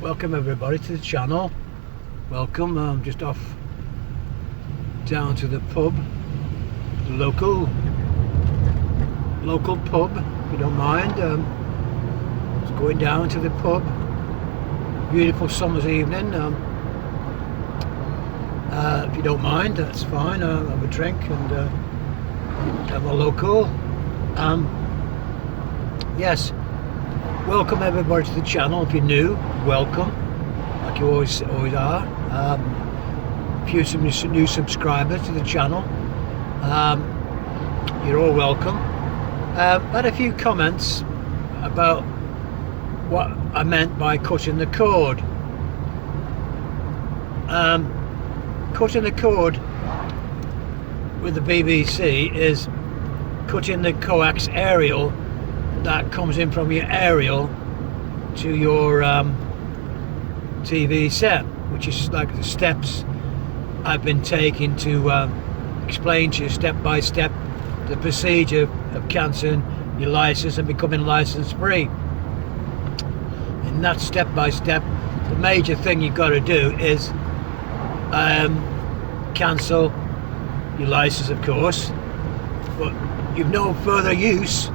Welcome everybody to the channel. Welcome. I'm just off down to the pub, the local pub, if you don't mind. Just going down to the pub. Beautiful summer's evening. If you don't mind, that's fine. I'll have a drink and have a local. Yes. Welcome everybody to the channel. If you're new, welcome, like you always are. A few new subscribers to the channel, you're all welcome. Had a few comments about what I meant by cutting the cord. Cutting the cord with the BBC is cutting the coax aerial that comes in from your aerial to your TV set, which is like the steps I've been taking to explain to you step by step the procedure of cancelling your license and becoming license free. And that step by step, the major thing you've got to do is cancel your license, of course, but you've no further use,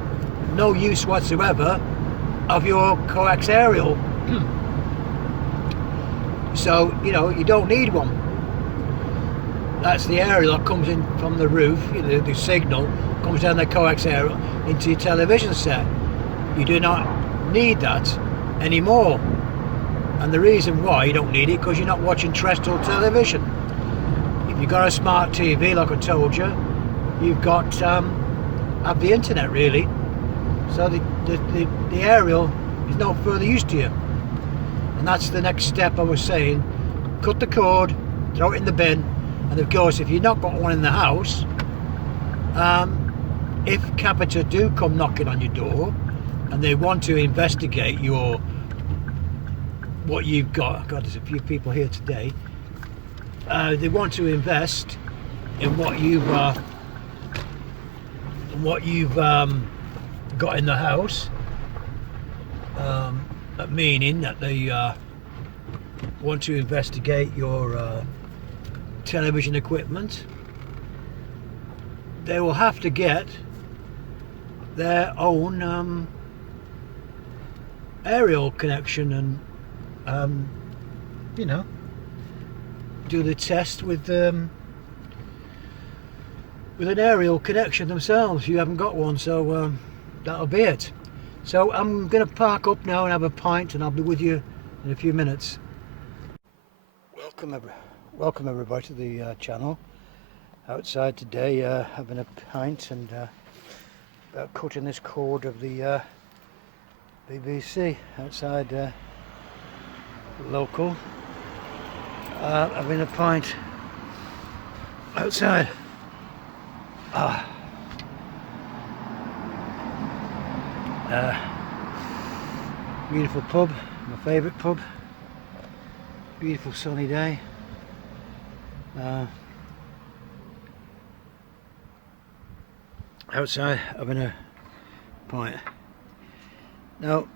no use whatsoever of your coax aerial. So, you know, you don't need one. That's the aerial that comes in from the roof, you know, the signal comes down the coax aerial into your television set. You do not need that anymore. And the reason why you don't need it, because you're not watching terrestrial television. If you've got a smart TV, like I told you, you've got have the internet really. So the aerial is no further use to you. And that's the next step I was saying. Cut the cord, throw it in the bin, and of course if you've not got one in the house, if Capita do come knocking on your door and they want to investigate what you've got, God, there's a few people here today, they want to invest in what you've got in the house, meaning that they want to investigate your television equipment. They will have to get their own aerial connection and you know, do the test with an aerial connection themselves. You haven't got one, so that'll be it. So I'm going to park up now and have a pint, and I'll be with you in a few minutes. Welcome everybody to the channel. Outside today, having a pint and cutting this cord of the BBC outside local. Having a pint outside. Beautiful pub, my favourite pub. Beautiful sunny day. Outside having a pint. Now,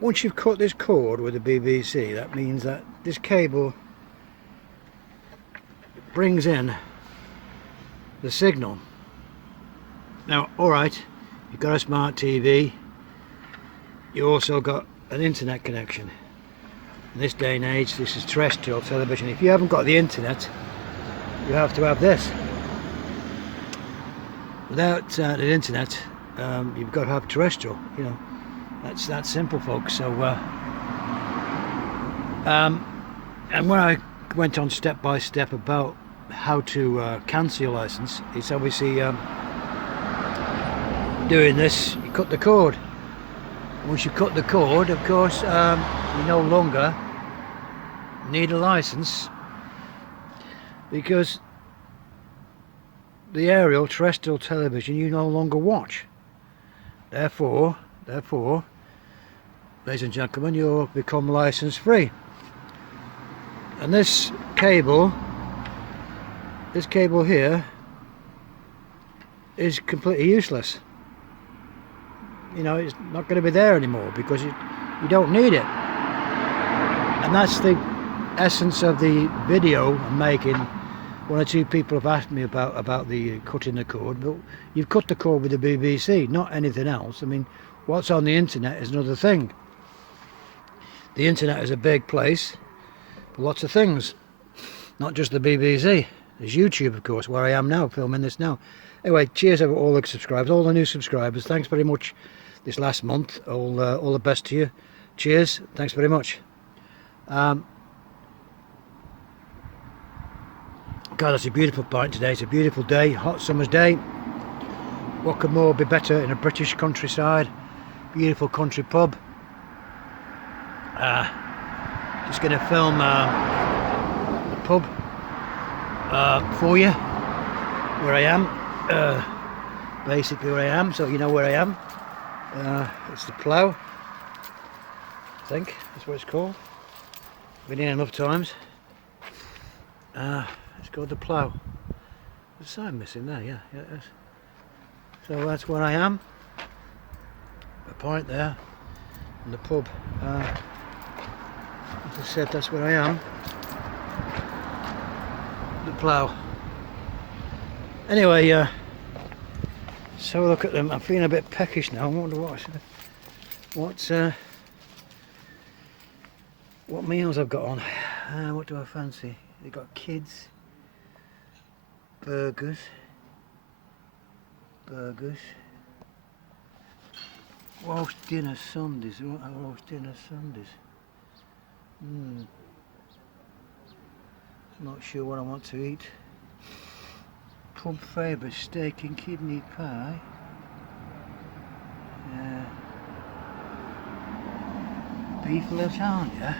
once you've cut this cord with the BBC, that means that this cable brings in the signal. Now, alright, you've got a smart TV, you also got an internet connection. In this day and age, this is terrestrial television. If you haven't got the internet, you have to have this. Without the internet, you've got to have terrestrial, you know. That's that simple, folks. So and when I went on step by step about how to cancel your license, it's obviously doing this. You cut the cord. Once you cut the cord, of course, you no longer need a license, because the aerial terrestrial television you no longer watch. Therefore, ladies and gentlemen, you'll become license free. And this cable here is completely useless. You know, it's not going to be there anymore because you don't need it. And that's the essence of the video I'm making. One or two people have asked me about the cutting the cord, but you've cut the cord with the BBC, not anything else. I mean, what's on the internet is another thing. The internet is a big place for lots of things, not just the BBC. There's YouTube, of course, where I am now, filming this now. Anyway, cheers over all the subscribers, all the new subscribers. Thanks very much this last month. All the best to you. Cheers. Thanks very much. God, it's a beautiful point today. It's a beautiful day, hot summer's day. What could more be better in a British countryside? Beautiful country pub. Just going to film the pub for you, where I am. Basically where I am, so you know where I am. It's the Plough, I think that's what it's called. Been here enough times. It's called the Plough. There's a sign missing there, yeah it is. So that's where I am. The point there, and the pub. As I said, that's where I am. The Plough. Anyway, so look at them. I'm feeling a bit peckish now. I wonder what meals I've got on. What do I fancy? They've got kids. Burgers. Roast dinner Sundays. Roast dinner Sundays. Not sure what I want to eat. Pub favourite, steak and kidney pie. Beef lasagna.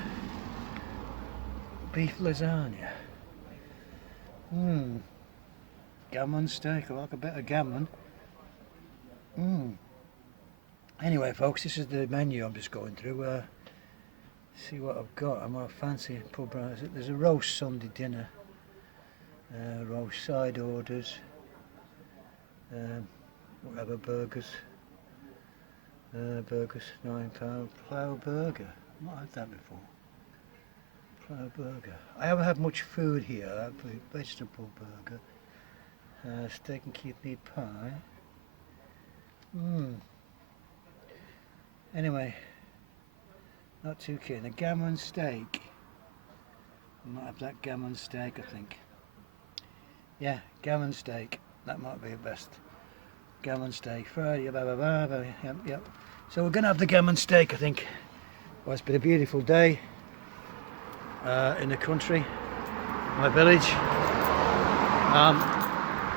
Gammon steak. I like a bit of gammon. Anyway, folks, this is the menu I'm just going through. See what I've got. I'm a fancy pub. There's a roast Sunday dinner. Roast side orders. Whatever, burgers. Burgers, £9. Plough burger. I've not had that before. Plough burger. I haven't had much food here. I've had a vegetable burger. Steak and kidney pie. Anyway, not too keen. A gammon steak. I might have that gammon steak, I think. Yeah, gammon steak. That might be the best. Gammon steak. Friday, yep. So we're going to have the gammon steak, I think. Well, it's been a beautiful day in the country, my village.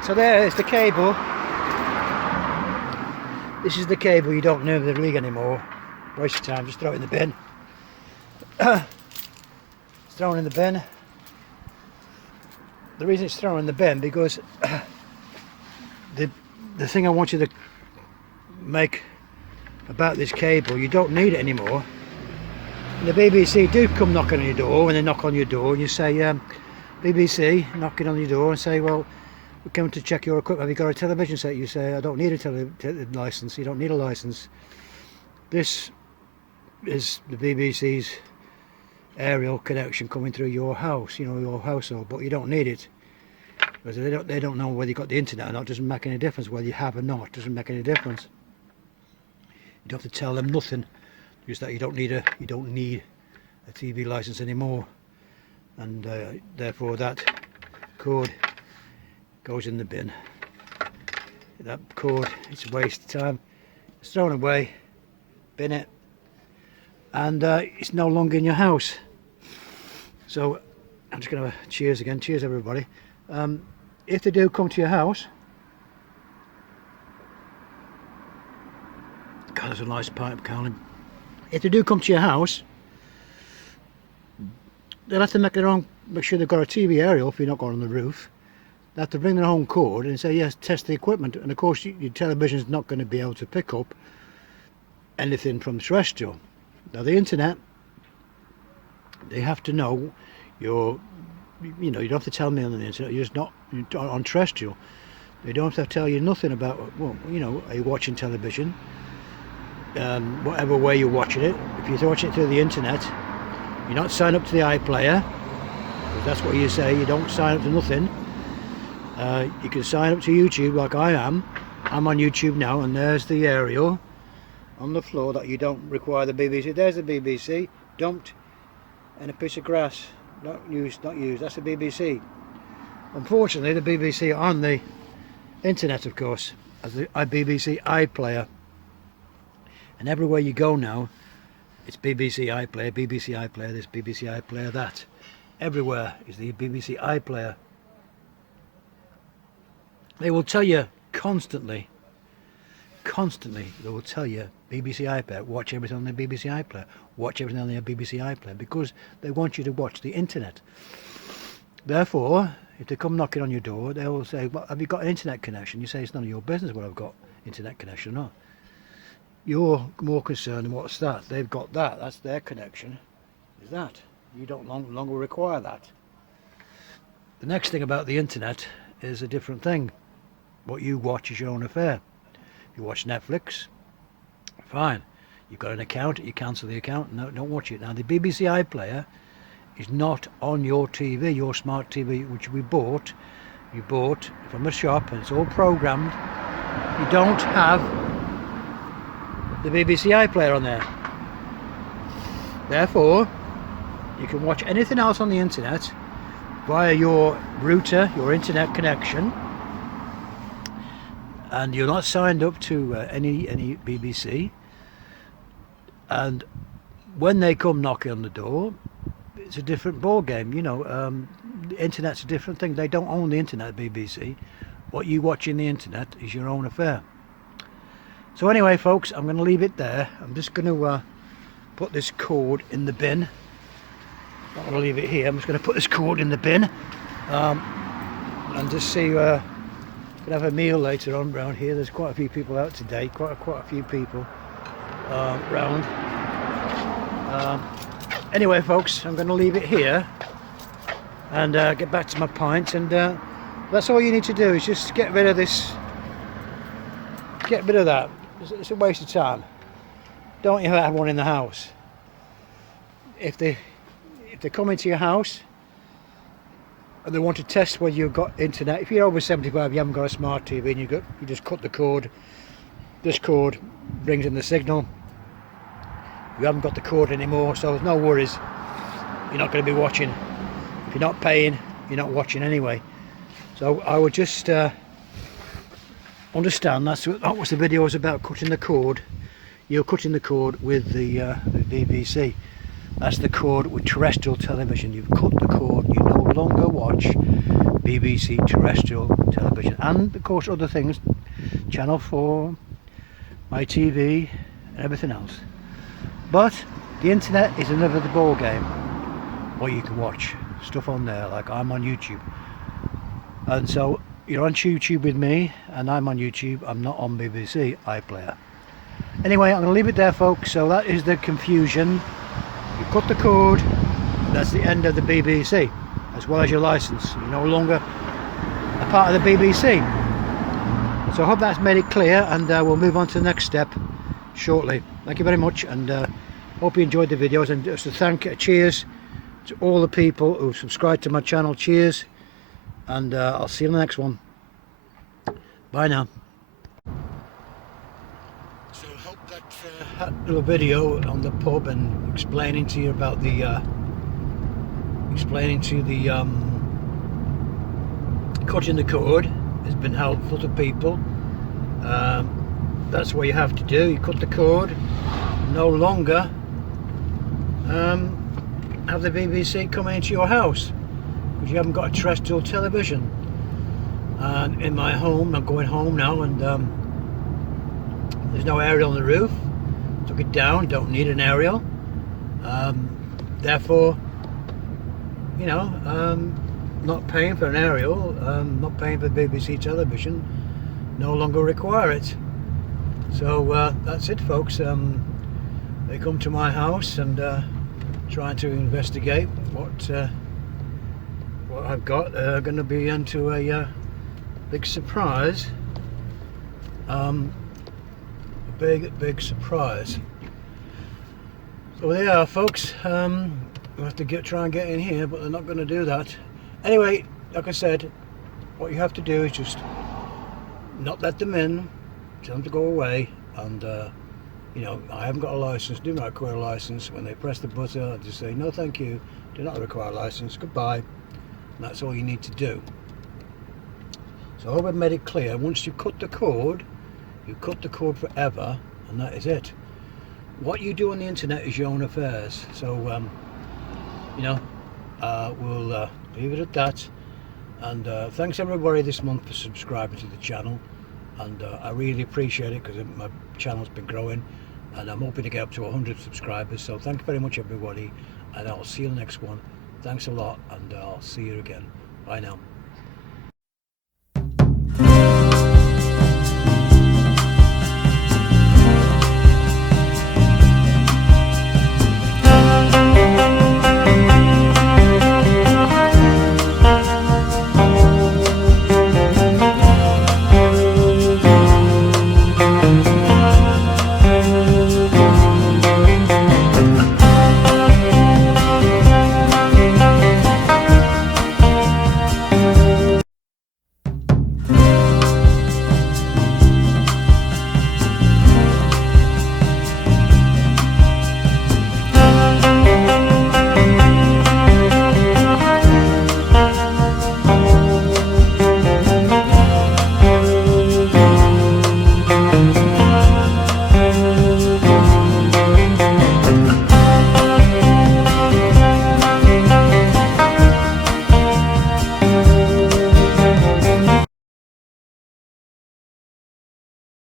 So there is the cable. This is the cable you don't know the rig anymore. Waste your time, just throw it in the bin. It's thrown in the bin. The reason it's thrown in the bin because the thing I want you to make about this cable, you don't need it anymore. And the BBC do come knocking on your door, when they knock on your door and you say, BBC knocking on your door and say, well, we're coming to check your equipment. Have you got a television set? You say, I don't need a license. You don't need a license. This is the BBC's aerial connection coming through your house, you know, your household, but you don't need it because they don't know whether you got the internet or not. It doesn't make any difference whether you have or not. It doesn't make any difference. You don't have to tell them nothing, just that you don't need a TV license anymore, and therefore that cord goes in the bin. That cord, it's a waste of time. It's thrown away, bin it, and it's no longer in your house. So I'm just going to cheers again. Cheers everybody. If they do come to your house, God, that's a nice pipe, Colin. If they do come to your house, they'll have to make sure they've got a TV aerial if you're not going on the roof. They have to bring their own cord and say, yes, test the equipment. And of course, your television's not going to be able to pick up anything from terrestrial. Now, the internet, they have to know you don't have to tell me on the internet, you're just not on terrestrial. They don't have to tell you nothing about, well, are you watching television? Whatever way you're watching it. If you're watching it through the internet, you're not signed up to the iPlayer, because that's what you say, you don't sign up to nothing. You can sign up to YouTube like I am. I'm on YouTube now, and there's the aerial on the floor that you don't require the BBC. There's the BBC, dumped in a piece of grass. Not used, that's the BBC. Unfortunately, the BBC are on the internet, of course, as the BBC iPlayer. And everywhere you go now, it's BBC iPlayer, BBC iPlayer, this BBC iPlayer, that. Everywhere is the BBC iPlayer. They will tell you constantly, they will tell you BBC iPlayer, watch everything on the BBC iPlayer, watch everything on the BBC iPlayer, because they want you to watch the internet. Therefore, if they come knocking on your door, they will say, well, have you got an internet connection? You say, it's none of your business whether I've got internet connection or not. You're more concerned in what's that. They've got that, that's their connection, is that. You don't longer require that. The next thing about the internet is a different thing. What you watch is your own affair. If you watch Netflix, fine. You've got an account, you cancel the account, no, don't watch it. Now, the BBC iPlayer is not on your TV, your smart TV, which you bought from a shop, and it's all programmed. You don't have the BBC iPlayer on there. Therefore, you can watch anything else on the internet via your router, your internet connection, and you're not signed up to any BBC. And when they come knocking on the door, it's a different ball game. The internet's a different thing. They don't own the internet, BBC. What you watch in the internet is your own affair. So anyway, folks, I'm going to leave it there. I'm just going to put this cord in the bin. I'm not going to leave it here. I'm just going to put this cord in the bin and just see. Could have a meal later on around here. There's quite a few people out today. Quite a few people round. Anyway, folks, I'm going to leave it here and get back to my pint. And that's all you need to do is just get rid of this. Get rid of that. It's a waste of time. Don't you have one in the house? If they come into your house and they want to test whether you've got internet, if you're over 75, you haven't got a smart TV, and you just cut the cord. This cord brings in the signal. You haven't got the cord anymore, so there's no worries. You're not going to be watching. If you're not paying, you're not watching anyway. So I would just understand that's what the video was about, cutting the cord. You're cutting the cord with the BBC. That's the cord with terrestrial television. You've cut the cord. You no longer watch BBC terrestrial television, and of course other things, Channel 4, ITV, and everything else. But the internet is another ball game. Or you can watch stuff on there, like I'm on YouTube. And so you're on YouTube with me, and I'm on YouTube. I'm not on BBC iPlayer. Anyway, I'm going to leave it there, folks. So that is the confusion. You cut the cord, that's the end of the BBC, as well as your license. You're no longer a part of the BBC. So I hope that's made it clear, and we'll move on to the next step shortly. Thank you very much, and hope you enjoyed the videos. And just to cheers to all the people who subscribed to my channel. Cheers, and I'll see you in the next one. Bye now. So I hope that little video on the pub and explaining to you about the cutting the cord has been helpful to people. That's what you have to do. You cut the cord, no longer have the BBC coming into your house because you haven't got a terrestrial television. And in my home, I'm going home now, and there's no aerial on the roof. Took it down, don't need an aerial. Therefore, you know, not paying for an aerial, not paying for BBC television, no longer require it. So that's it, folks. They come to my house and trying to investigate what I've got. Going to be into a big surprise. Big surprise. So there you are, folks. We'll have to try and get in here, but they're not going to do that. Anyway, like I said, what you have to do is just not let them in, tell them to go away, and you know, I haven't got a license, do not require a license. When they press the button, I just say, no thank you, do not require a license, goodbye. And that's all you need to do. So I hope I've made it clear. Once you cut the cord, you cut the cord forever, and that is it. What you do on the internet is your own affairs. So you know, we'll leave it at that. And thanks everybody this month for subscribing to the channel, and I really appreciate it, because my channel's been growing and I'm hoping to get up to 100 subscribers. So thank you very much everybody, and I'll see you in the next one. Thanks a lot, and I'll see you again. Bye now.